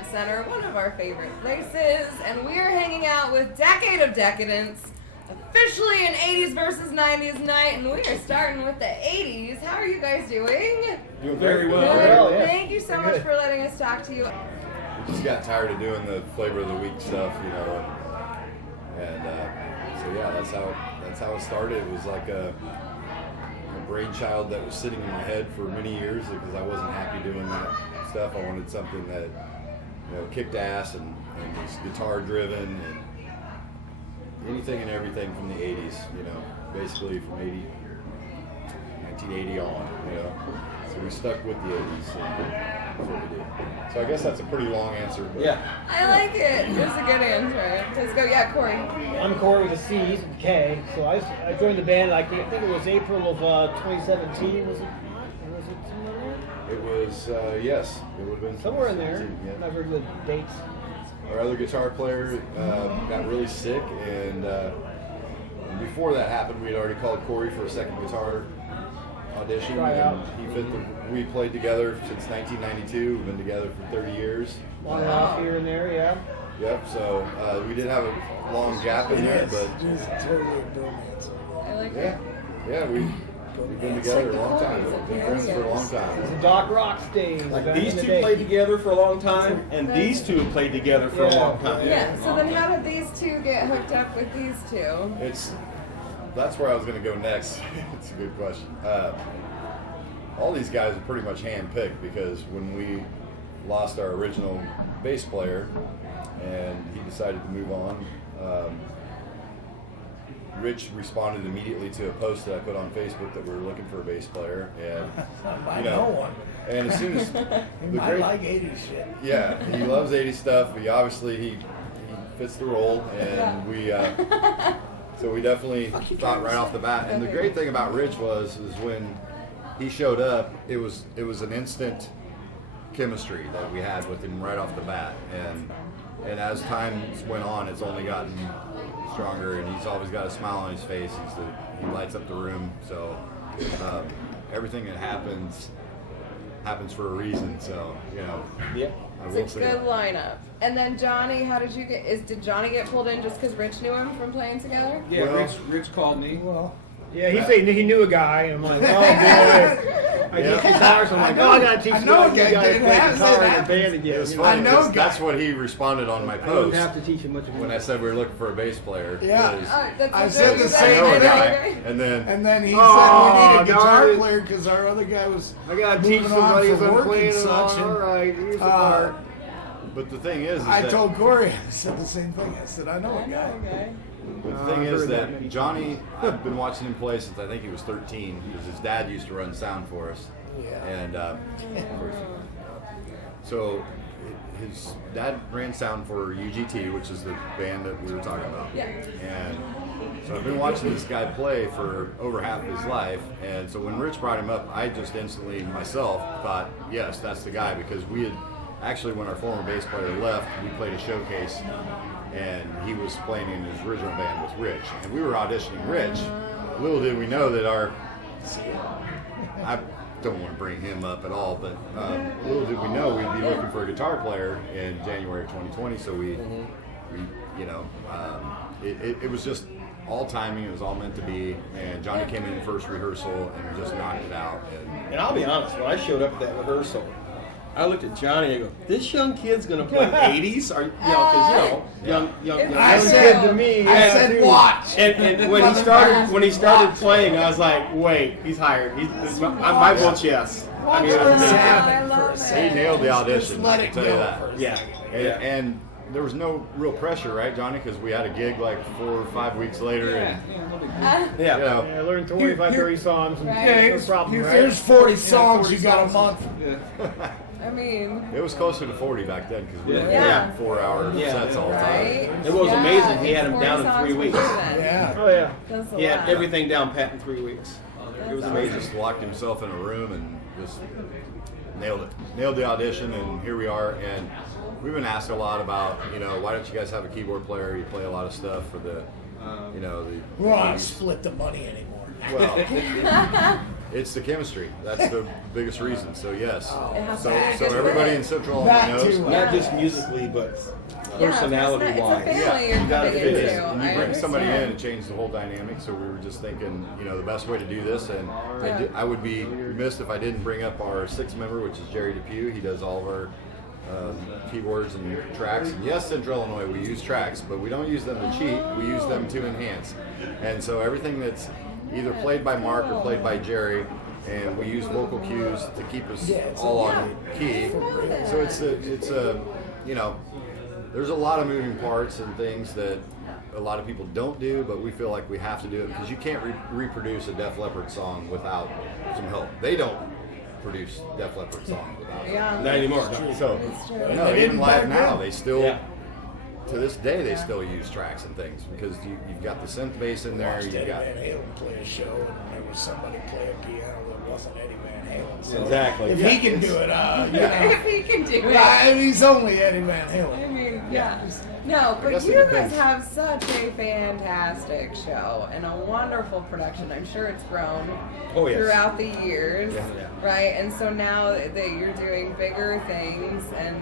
Event Center, one of our favorite places, and we are hanging out with Decade of Decadence, officially an 80s versus 90s night, and we are starting with the 80s. How are you guys doing? Doing very well. Good. Yeah. Thank you so much for letting us talk to you. We just got tired of doing the flavor of the week stuff, you know, and so yeah, that's how it started. It was like a brainchild that was sitting in my head for many years because I wasn't happy doing that stuff. I wanted something that, you know, kicked ass and was guitar driven and anything and everything from the 80s, you know, basically from 1980 on, you know. So we stuck with the 80s and that's what we did. So I guess that's a pretty long answer. But Yeah. I like it. It's a good answer. Let's go. Yeah, Corey. I'm Corey with a C, he's with a K. So I joined the band, I think it was April of 2017, was it not? Or was it somewhere in there? it was, yes, it would have been Somewhere in there. 17, yeah. Not very good dates. Our other guitar player got really sick, and before that happened, we had already called Corey for a second guitar audition. Try out. And he fit we played together since 1992. We've been together for 30 years. On and off here and there, yeah. Yep. So we did have a long gap in there, but It's totally a bromance. I like yeah, it. yeah, we've been together a long time. We've been friends for a long It's time. a Doc Rock stage. Like back these in the two day. played together for a long time, and these two have played together for a long time. Yeah, so then how did these two get hooked up with these two? That's where I was going to go next. It's a good question. All these guys are pretty much hand-picked because when we lost our original bass player and he decided to move on, Rich responded immediately to a post that I put on Facebook that we were looking for a bass player, and I know one. and as soon as He might like 80s shit. yeah, he loves 80s stuff. He obviously he fits the role, and we so we definitely thought right off the bat. And the great thing about Rich is when he showed up, it was an instant chemistry that we had with him right off the bat, and as time went on, it's only gotten stronger, and he's always got a smile on his face. He lights up the room. So everything that happens for a reason. So you know, Yeah. I will It's a say good lineup. And then Johnny, how did you did Johnny get pulled in just because Rich knew him from playing together? Yeah, Well- Rich called me. Well, Yeah, he said he knew a guy, and I'm like, oh, boy. I teach guitar, so I'm like, oh, I gotta teach I know you a guy guys that play has- guitar it in the happens. band it again. was You know? funny I know because guys. that's what he responded on my I don't have post to teach him much of when I said we were looking for a bass player. Yeah. was, That's I what said you the said. same I know a thing. guy, Okay. and then and then he Oh, said we need a guitar darn it. player because our other guy was I gotta teach moving on somebody for who's been work playing and it such. all And, right. Here's the part. but the thing is I that told Corey, I said the same thing. I said, I know a guy. Okay. But the I've thing is heard that that many Johnny, I've been watching him play since I think he was 13, because his dad used to run sound for us. Yeah. And so his dad ran sound for UGT, which is the band that we were talking about. Yeah. And so I've been watching this guy play for over half his life. And so when Rich brought him up, I just instantly myself thought, yes, that's the guy, because we had actually, when our former bass player left, we played a showcase and he was playing in his original band with Rich, and we were auditioning Rich. Little did we know that I don't want to bring him up at all, but little did we know we'd be looking for a guitar player in January of 2020. So we you know, it was just all timing. It was all meant to be. And Johnny came in first rehearsal and just knocked it out. And I'll be honest, when I showed up at that rehearsal, I looked at Johnny and I go, "This young kid's gonna play 80s?" Or young I It's said true. to me, I said, watch. And when he started playing, I was like, "Wait, he's hired. My vote's yes." I mean, it was Watch amazing. him. I love He it. nailed the audition. let I it can tell you go that. first. Yeah. And there was no real pressure, right, Johnny? Because we had a gig like 4 or 5 weeks later, and Yeah. you know, Yeah, I learned 25, 30 songs, and Right. no problem, right? There's 40 songs 40 you got a songs. month. I mean, it was closer to 40 back then because we were Yeah. doing 4-hour Yeah. sets all the time. right? It was amazing. He had it's him down 40 in 3 songs weeks. per then. Yeah. Oh, yeah. That's a He had lot. everything down pat in 3 weeks. It was That's He amazing. just locked himself in a room and just nailed it. Nailed the audition, and here we are. And we've been asked a lot about, you know, why don't you guys have a keyboard player? You play a lot of stuff for the, you know, the. We don't split the money anymore. Well, It's the chemistry. That's the biggest reason. So yes. It has So to be a so good everybody fit. in Central That Illinois knows. too. Not just musically, but Yeah, personality-wise. it's a family You you're gotta coming fit into. it. And you I bring somebody in understand. and change the whole dynamic. So we were just thinking, the best way to do this, and Yeah. I would be remiss if I didn't bring up our sixth member, which is Jerry Depew. He does all of our keyboards and tracks. And yes, Central Illinois, we use tracks, but we don't use them to cheat. We use them to enhance. And so everything that's either played by Mark or played by Jerry, and we use vocal cues to keep us all on key. So it's a there's a lot of moving parts and things that a lot of people don't do, but we feel like we have to do it because you can't reproduce a Def Leppard song without some help. They don't produce Def Leppard songs without help. Yeah. Not anymore. So, It's true. no, They even didn't live back now, then. they still, Yeah. to this day, they still use tracks and things because you've got the synth bass in there. Watched You've Eddie got Van Halen play a show, and there was somebody play a piano that wasn't Eddie Van Halen. So Exactly. if Yeah, he can it's- do it, If he can do it. well, he's only Eddie Van I Halen. mean, yeah. No, but guess you it guys depends. have such a fantastic show and a wonderful production. I'm sure it's grown Oh, yes. throughout the years, Yeah. right? And so now that you're doing bigger things and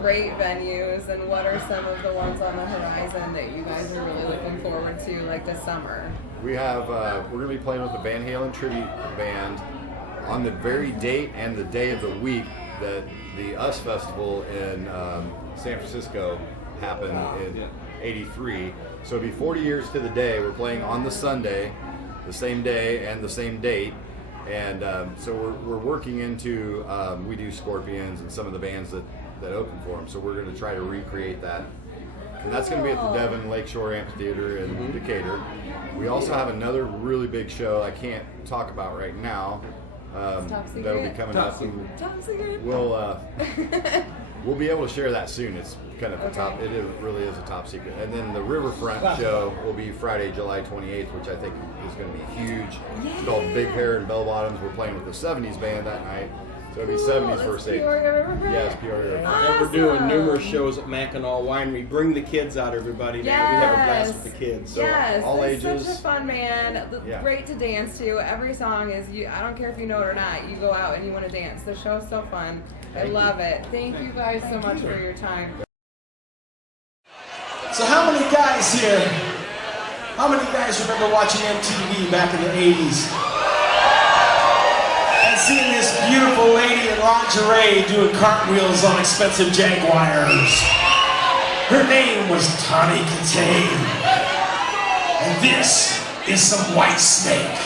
great venues, and what are some of the ones on the horizon that you guys are really looking forward to, like this summer? we have we're gonna be playing with the Van Halen tribute band on the very date and the day of the week that the US Festival in San Francisco happened in '83. So it'll be 40 years to the day. We're playing on the Sunday, the same day and the same date. And so we're working into, we do Scorpions and some of the bands that open for them. So we're going to try to recreate that. And that's going to be at the Cool. Devon Lakeshore Amphitheater in Decatur. We also have another really big show I can't talk about right now. Top That'll be secret. coming Top up. And Top secret. We'll be able to share that soon. It's kind of a Okay. top. Really is a top secret. And then the Riverfront show will be Friday, July 28th, which I think is going to be huge. It's called Big Hair and Bell Bottoms. We're playing with the '70s band that night, so it'll be '70s first aid. Peoria Riverfront? Yes, Peoria. And we're doing Awesome. numerous shows at Mackinac Winery. Bring the kids out, everybody. We have a blast with the kids. So Yes, all it's ages. such a fun band. Yeah. Great to dance to. Every song is you. I don't care if you know it or not. You go out and you want to dance. The show's so fun. I love it. Thank you guys so much for your time. So how many guys here, how many guys remember watching MTV back in the 80s? And seeing this beautiful lady in lingerie doing cartwheels on expensive Jaguars. Her name was Tawny Katane. And this is some White Snake.